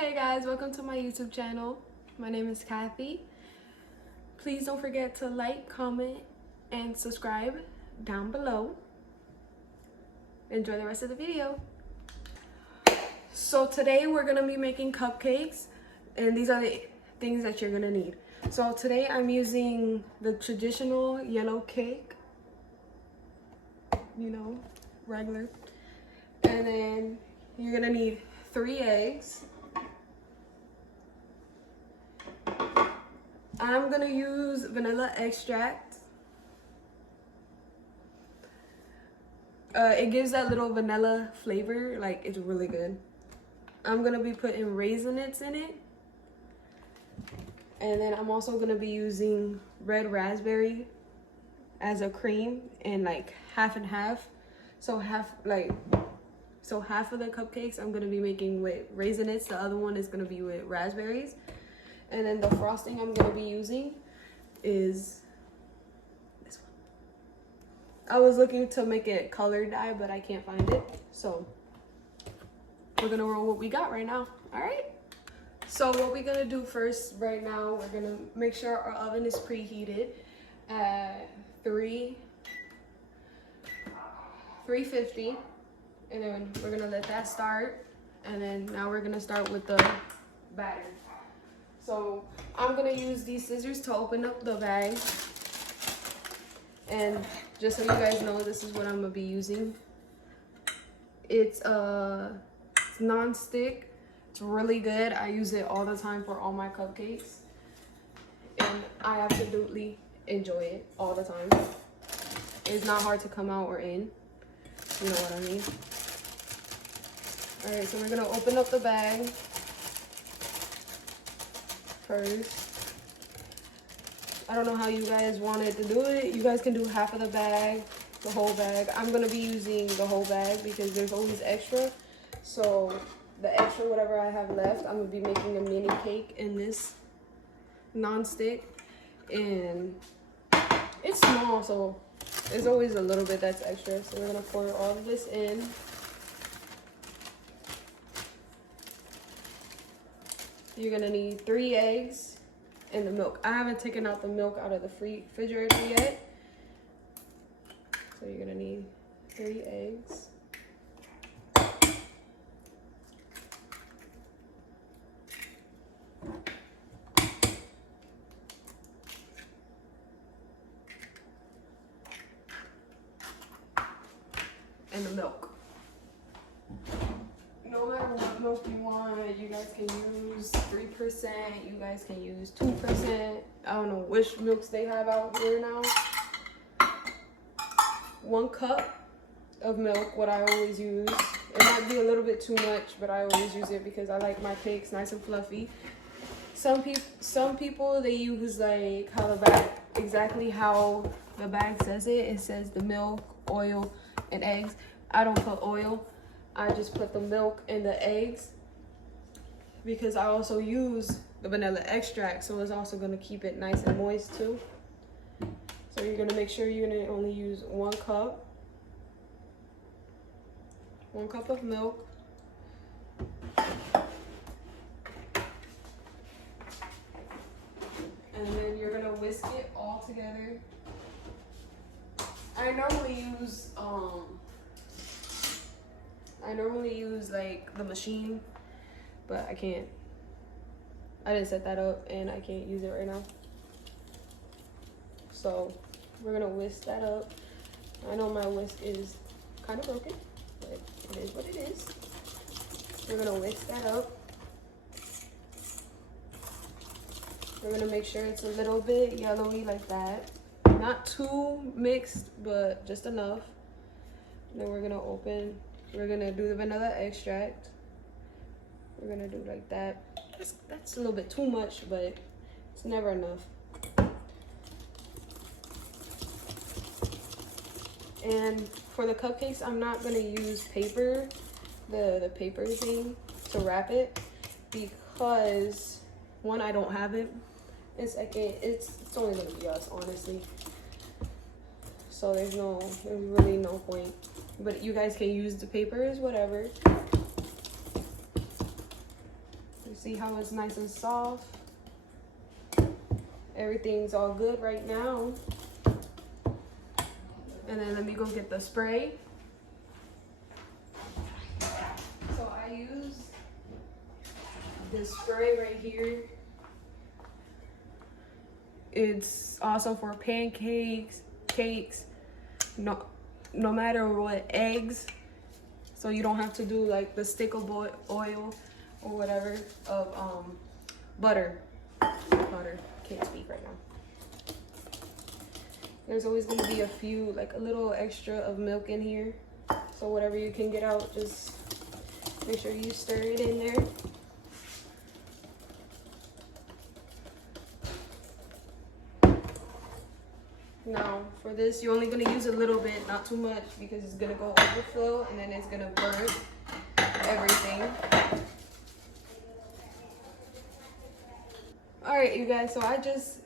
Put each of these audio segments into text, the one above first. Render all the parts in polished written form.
Hey guys, welcome to my YouTube channel. My name is Kathy. Please don't forget to like, comment, and subscribe down below. Enjoy the rest of the video. So today we're gonna be making cupcakes, and these are the things that you're gonna need. So today I'm using the traditional yellow cake, you know, regular. And then you're gonna need 3 eggs. I'm gonna use vanilla extract. It gives that little vanilla flavor, like it's really good. I'm gonna be putting raisinets in it. And then I'm also gonna be using red raspberry as a cream, and like half and half. So half of the cupcakes I'm gonna be making with raisinets, the other one is gonna be with raspberries. And then the frosting I'm gonna be using is this one. I was looking to make it color dye, but I can't find it. So we're gonna roll what we got right now, all right? So what we're gonna do first right now, we're gonna make sure our oven is preheated at 350. And then we're gonna let that start. And then now we're gonna start with the batter. So I'm gonna use these scissors to open up the bag. And just so you guys know, this is what I'm gonna be using. It's non-stick. It's really good. I use it all the time for all my cupcakes. And I absolutely enjoy it all the time. It's not hard to come out or in. You know what I mean? All right, so we're gonna open up the bag first. I don't know how you guys wanted to do it. You guys can do half of the bag, the whole bag. I'm gonna be using the whole bag because there's always extra. So the extra, whatever I have left, I'm gonna be making a mini cake in this non-stick. And it's small, so there's always a little bit that's extra. So we're gonna pour all of this in. You're gonna need 3 eggs and the milk. I haven't taken out the milk out of the refrigerator yet. So you're gonna need 3 eggs. And the milk. No matter what milk you want, you guys can use 3%, you guys can use 2%. I don't know which milks they have out here now. 1 cup of milk, what I always use. It might be a little bit too much, but I always use it because I like my cakes nice and fluffy. Some people they use like how the bag, exactly how the bag says it. It says the milk, oil, and eggs. I don't put oil. I just put the milk and the eggs because I also use the vanilla extract, so it's also going to keep it nice and moist too. So you're going to make sure you're going to only use 1 cup. 1 cup of milk. And then you're going to whisk it all together. I normally use like the machine, but I didn't set that up and I can't use it right now. So we're gonna whisk that up. I know my whisk is kind of broken, but it is what it is. We're gonna whisk that up. We're gonna make sure it's a little bit yellowy like that. Not too mixed, but just enough. Then we're gonna do the vanilla extract. We're gonna do like that. That's a little bit too much, but it's never enough. And for the cupcakes, I'm not gonna use paper, the paper thing to wrap it, because 1, I don't have it, and second, it's only gonna be us, honestly. So there's really no point. But you guys can use the papers, whatever. See how it's nice and soft? Everything's all good right now. And then let me go get the spray. So I use this spray right here. It's awesome for pancakes, cakes, no matter what, eggs. So you don't have to do like the stick of oil or whatever of butter. Can't speak right now. There's always gonna be a little extra of milk in here. So whatever you can get out, just make sure you stir it in there. Now for this, you're only gonna use a little bit, not too much, because it's gonna go overflow and then it's gonna burn everything. All right, you guys, so I just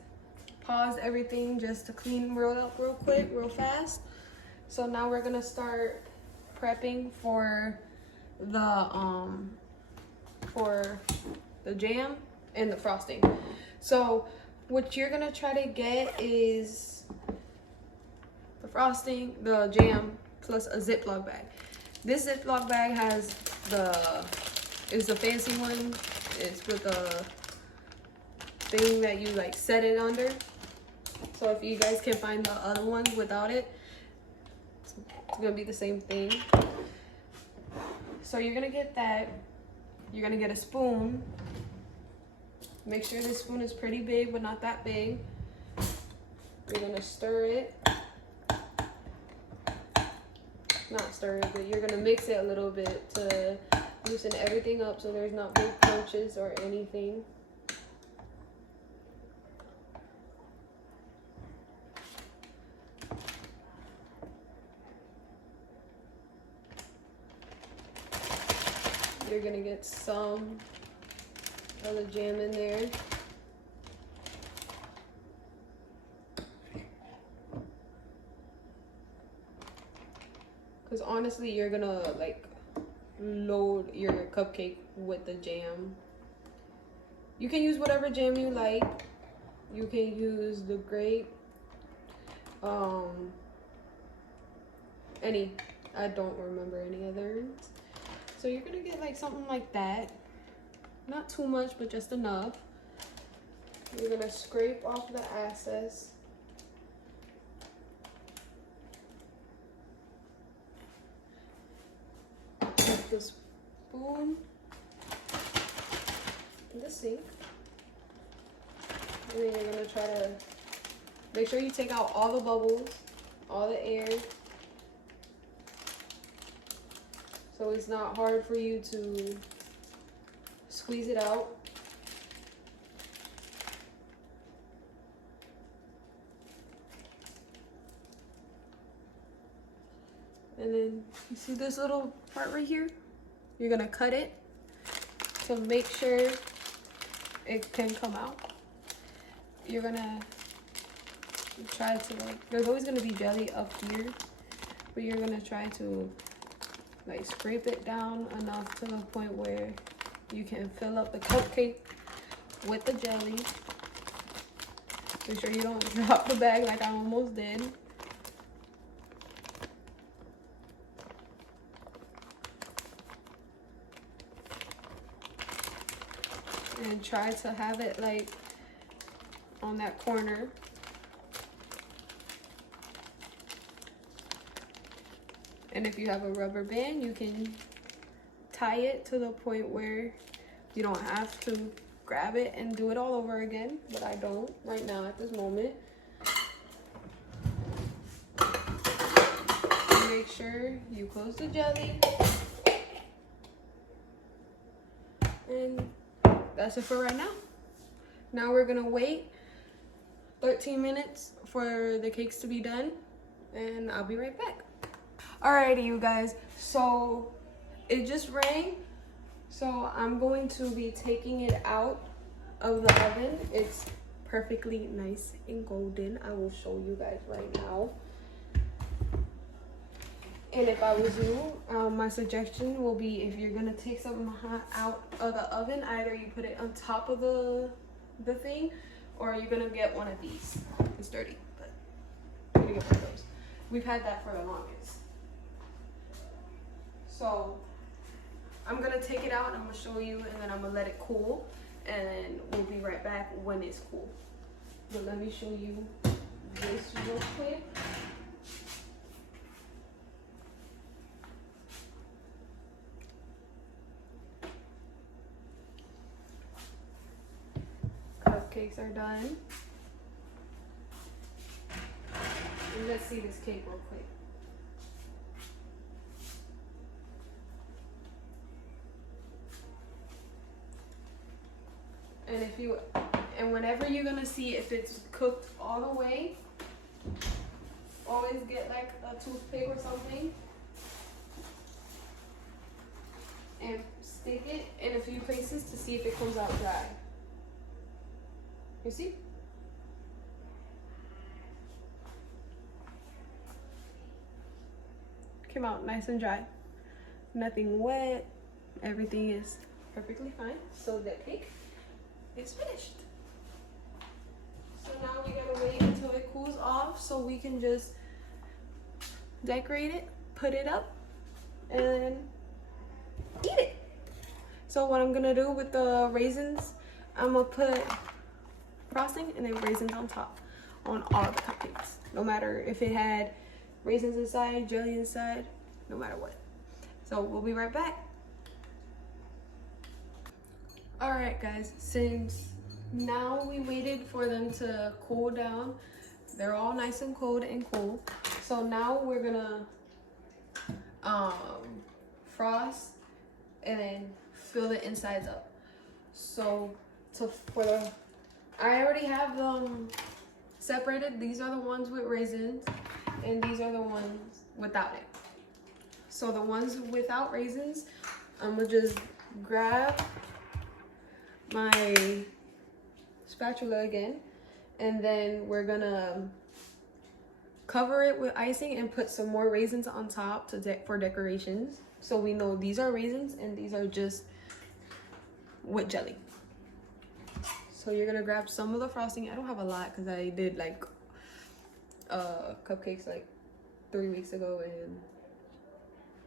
paused everything just to clean real quick, real fast. So now we're gonna start prepping for the jam and the frosting. So what you're gonna try to get is the frosting, the jam, plus a Ziploc bag. This Ziploc bag is the fancy one. It's with a thing that you like set it under. So if you guys can find the other ones without it, it's gonna be the same thing. So you're gonna get that. You're gonna get a spoon. Make sure this spoon is pretty big, but not that big. You're gonna stir it. Not stir it, but you're gonna mix it a little bit to loosen everything up so there's not big crunches or anything. You're gonna get some of the jam in there. Because honestly, you're gonna like load your cupcake with the jam. You can use whatever jam you like. You can use the grape. I don't remember any others. So you're gonna get like something like that. Not too much, but just enough. You're gonna scrape off the excess. Put the spoon in the sink. And then you're gonna try to make sure you take out all the bubbles, all the air. So it's not hard for you to squeeze it out. And then you see this little part right here? You're gonna cut it to make sure it can come out. You're gonna try to there's always gonna be jelly up here, but you're gonna try to scrape it down enough to the point where you can fill up the cupcake with the jelly. Make sure you don't drop the bag like I almost did. And try to have it on that corner. And if you have a rubber band, you can tie it to the point where you don't have to grab it and do it all over again, but I don't right now at this moment. Make sure you close the jelly. And that's it for right now. Now we're gonna wait 13 minutes for the cakes to be done, and I'll be right back. Alrighty, you guys, so it just rang, so I'm going to be taking it out of the oven. It's perfectly nice and golden. I will show you guys right now. And if I was you, my suggestion will be, if you're gonna take something hot out of the oven, either you put it on top of the thing, or you're gonna get one of these. It's dirty, but you're gonna get one of those. We've had that for the longest. So I'm gonna take it out and I'm gonna show you, and then I'm gonna let it cool, and we'll be right back when it's cool. But let me show you this real quick. Cupcakes are done. And let's see this cake real quick. And whenever you're gonna see if it's cooked all the way, always get like a toothpick or something and stick it in a few places to see if it comes out dry. You see? Came out nice and dry. Nothing wet. Everything is perfectly fine. So the cake is finished. So now we gotta wait until it cools off so we can just decorate it, put it up, and eat it. So what I'm gonna do with the raisins, I'm gonna put frosting and then raisins on top on all the cupcakes. No matter if it had raisins inside, jelly inside, no matter what. So we'll be right back. All right, guys, since now we waited for them to cool down, they're all nice and cold and cool. So now we're gonna frost and then fill the insides up. So I already have them separated. These are the ones with raisins and these are the ones without it. So the ones without raisins, I'm gonna just grab my spatula again, and then we're gonna cover it with icing and put some more raisins on top for decorations. So we know these are raisins and these are just with jelly. So you're gonna grab some of the frosting. I don't have a lot because I did like cupcakes like 3 weeks ago, and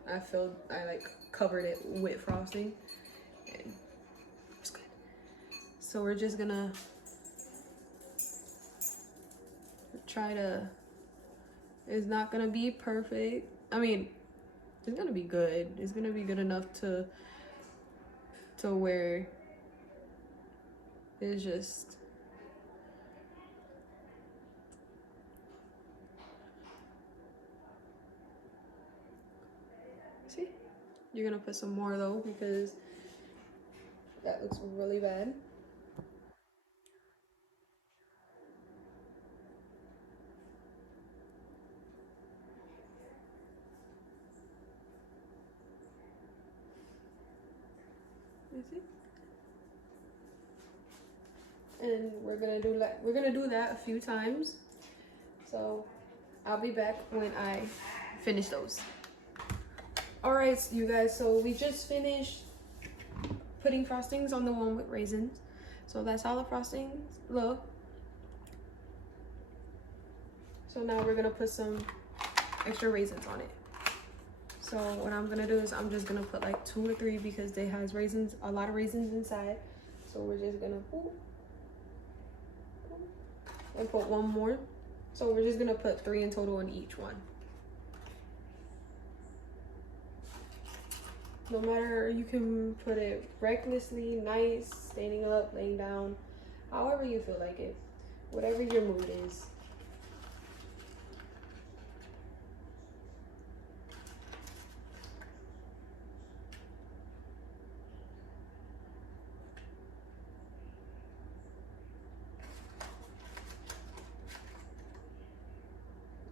I like covered it with frosting and it's good. So we're just gonna try to, it's not gonna be perfect. I mean, it's gonna be good. It's gonna be good enough to where it's just, see? You're gonna put some more though, because that looks really bad. You see? And we're gonna do that a few times. So I'll be back when I finish those. All right, you guys, so we just finished putting frostings on the one with raisins. So that's how the frostings look. So now we're gonna put some extra raisins on it. So what I'm gonna do is I'm just gonna put like 2 or 3 because they has raisins, a lot of raisins inside. So we're just gonna and put 1 more. So we're just gonna put 3 in total in each one. No matter, you can put it recklessly, nice, standing up, laying down, however you feel like it, whatever your mood is.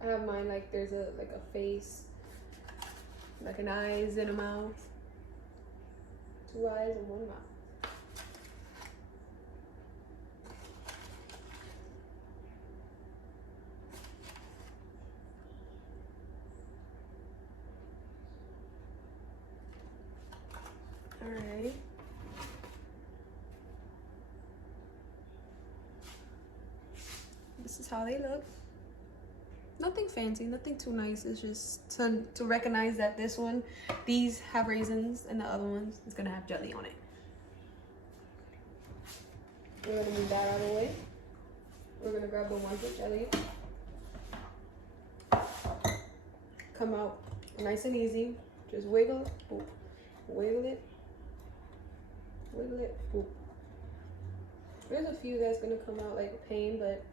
I have mine like there's a face, like an eyes and a mouth, 2 eyes and 1 mouth. This is how they look. Nothing fancy, nothing too nice. It's just to recognize that this one, these have raisins, and the other ones is gonna have jelly on it. We're gonna move that out of the way. We're gonna grab the ones with jelly. Come out nice and easy. Just wiggle, boop. Wiggle it, boop. There's a few that's gonna come out like a pain, but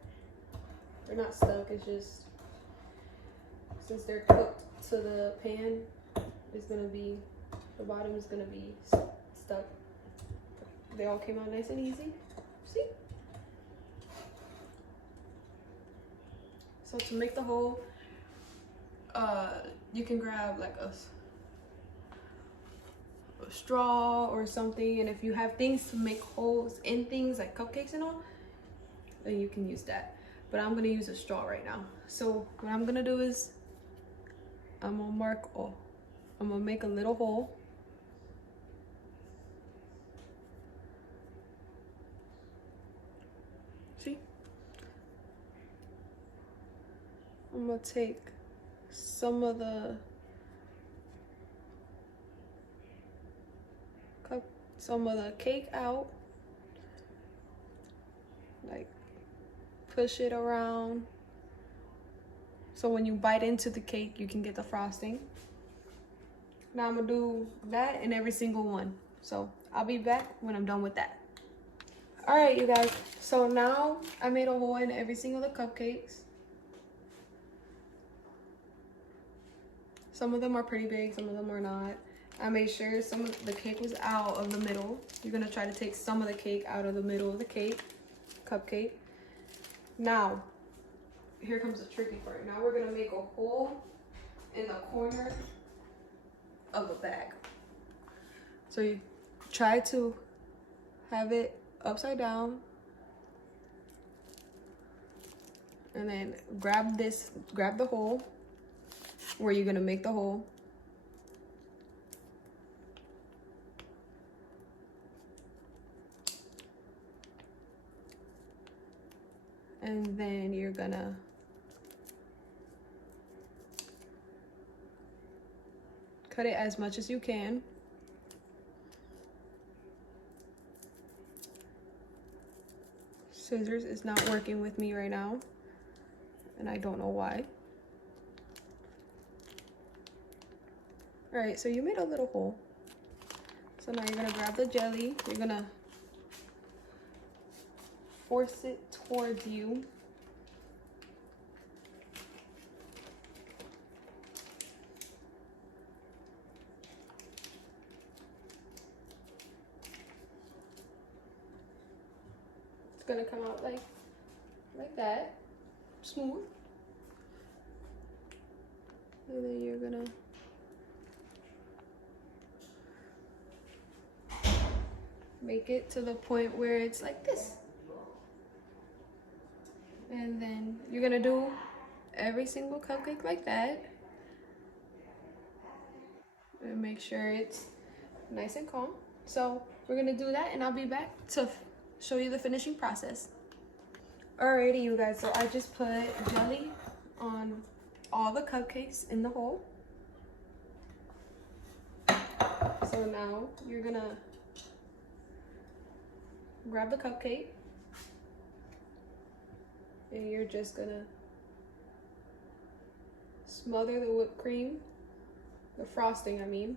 they're not stuck. It's just, since they're cooked to the pan, it's gonna be, the bottom is gonna be stuck. They all came out nice and easy. See? So to make the hole, you can grab like a straw or something, and if you have things to make holes in things like cupcakes and all, then you can use that. But I'm gonna use a straw right now. So what I'm gonna do is I'm gonna make a little hole. See? I'm gonna take some of the cake out, like push it around so when you bite into the cake you can get the frosting. Now I'm gonna do that in every single one, so I'll be back when I'm done with that. All right, you guys, so now I made a hole in every single of the cupcakes. Some of them are pretty big, some of them are not. I made sure some of the cake was out of the middle. You're gonna try to take some of the cake out of the middle of the cupcake. Now, here comes the tricky part. Now we're gonna make a hole in the corner of the bag. So you try to have it upside down, and then grab the hole where you're gonna make the hole. And then you're gonna cut it as much as you can. Scissors is not working with me right now, and I don't know why. All right, so you made a little hole. So now you're gonna grab the jelly, you're gonna force it towards you. It's gonna come out like that, smooth. And then you're gonna make it to the point where it's like this. And then you're gonna do every single cupcake like that. And make sure it's nice and calm. So we're gonna do that, and I'll be back to show you the finishing process. Alrighty, you guys, so I just put jelly on all the cupcakes in the hole. So now you're gonna grab the cupcake, and you're just gonna smother the whipped cream, the frosting I mean,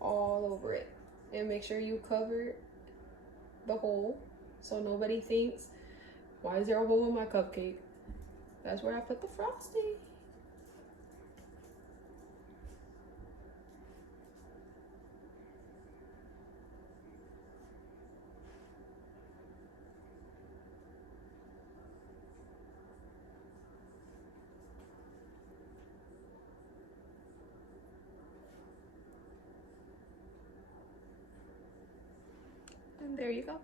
all over it. And make sure you cover the hole so nobody thinks, why is there a hole in my cupcake? That's where I put the frosting. And there you go.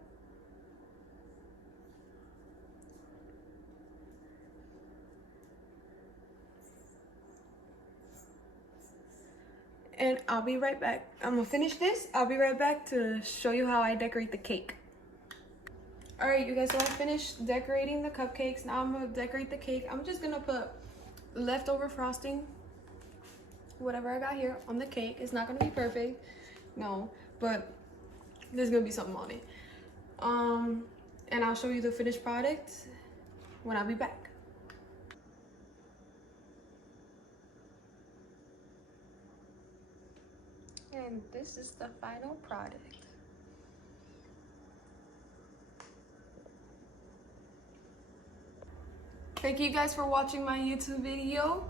And I'll be right back. I'm gonna finish this. I'll be right back to show you how I decorate the cake. All right, you guys, so I finished decorating the cupcakes. Now I'm gonna decorate the cake. I'm just gonna put leftover frosting, whatever I got here, on the cake. It's not gonna be perfect, no, but there's gonna be something on it. And I'll show you the finished product when I'll be back. And this is the final product. Thank you guys for watching my YouTube video.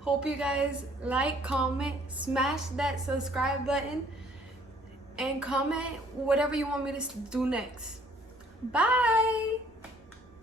Hope you guys like, comment, smash that subscribe button, and comment whatever you want me to do next. Bye!